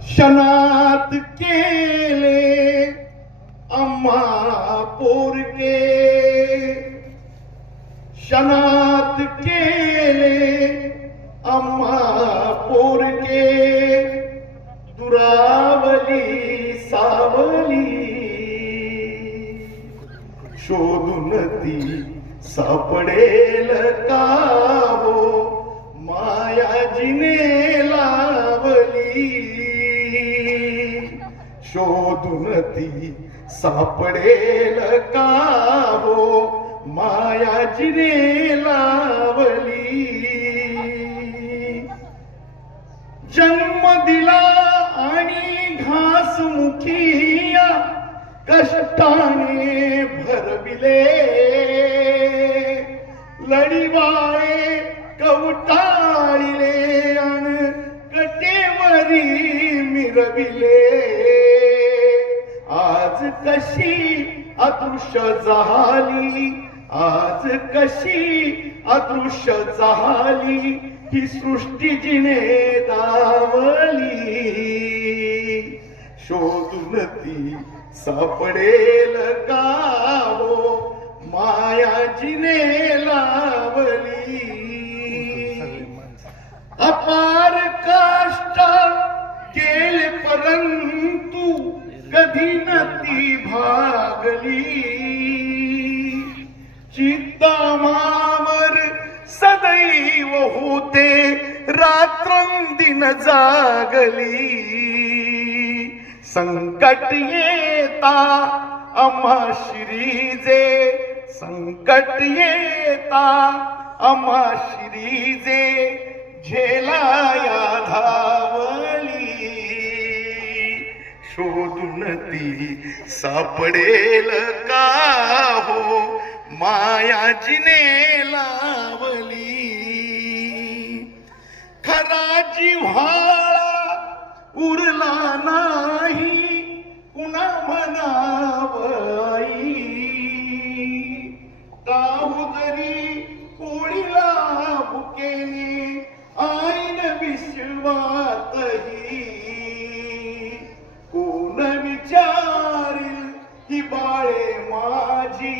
क्षणात केले आम्हा पोरके, क्षणात केले आम्हा पोरके, दुरावली सावली शोधून ती सापडेल का हो, मायाजीने लावली शोधून ती सापडेल का हो, मायाजीने लावली जन्म दिला आणि घासमुखिया कष्टाने भरविले, लढीवाळे कवटाळिले अन कटेवरी मिरविले, आज कशी अदृश्य झाली, आज कशी अदृश्य झाली ही सृष्टी जिने दावली, शोधून ती सापडेल का हो, मायाजीने लावली अपार काष्टा केले परंतु कधी न ती भागली, चित्तामावर सदैव होते रात्रंदिन जागली, संकट येता आम्हा शिरीजे, संकट येता आम्हा शिरीजे, झेलाया धावली शोधून ती सापडेल का हो, मायाजीने लावली खरा जिव्हाळा उरला नाही कुणा म्हणावई, काहू जरी कोळीला भुकेने आईन विश्वातही, कोण विचारील ही बाळे माझी,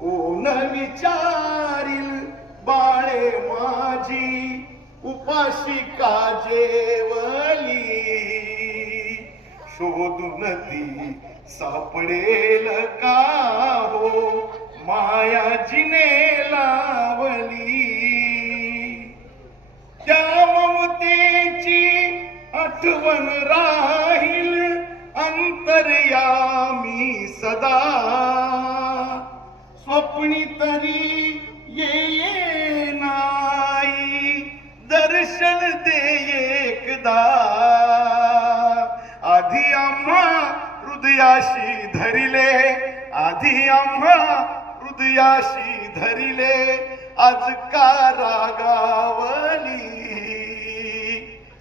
कोण विचारील बाळे माझी, उपाशी का जेवली शोधून ती सापडेल का हो, मायाजीने लावली त्या ममतेची आठवण राहील अंतर्यामी सदा, स्वप्नी तरी ये नाही दर्शन दे एकदा, आधी आम्हा हृदयाशी धरिले, आधी आम्हा हृदयाशी धरिले, आज का रागावली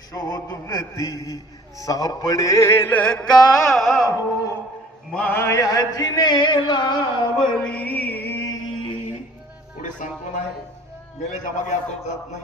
शोधून ती सापडेल का हो, मायाजीने लावली. पुढे सांगतो नाही, मेल्याच्या मागे आपण जात नाही.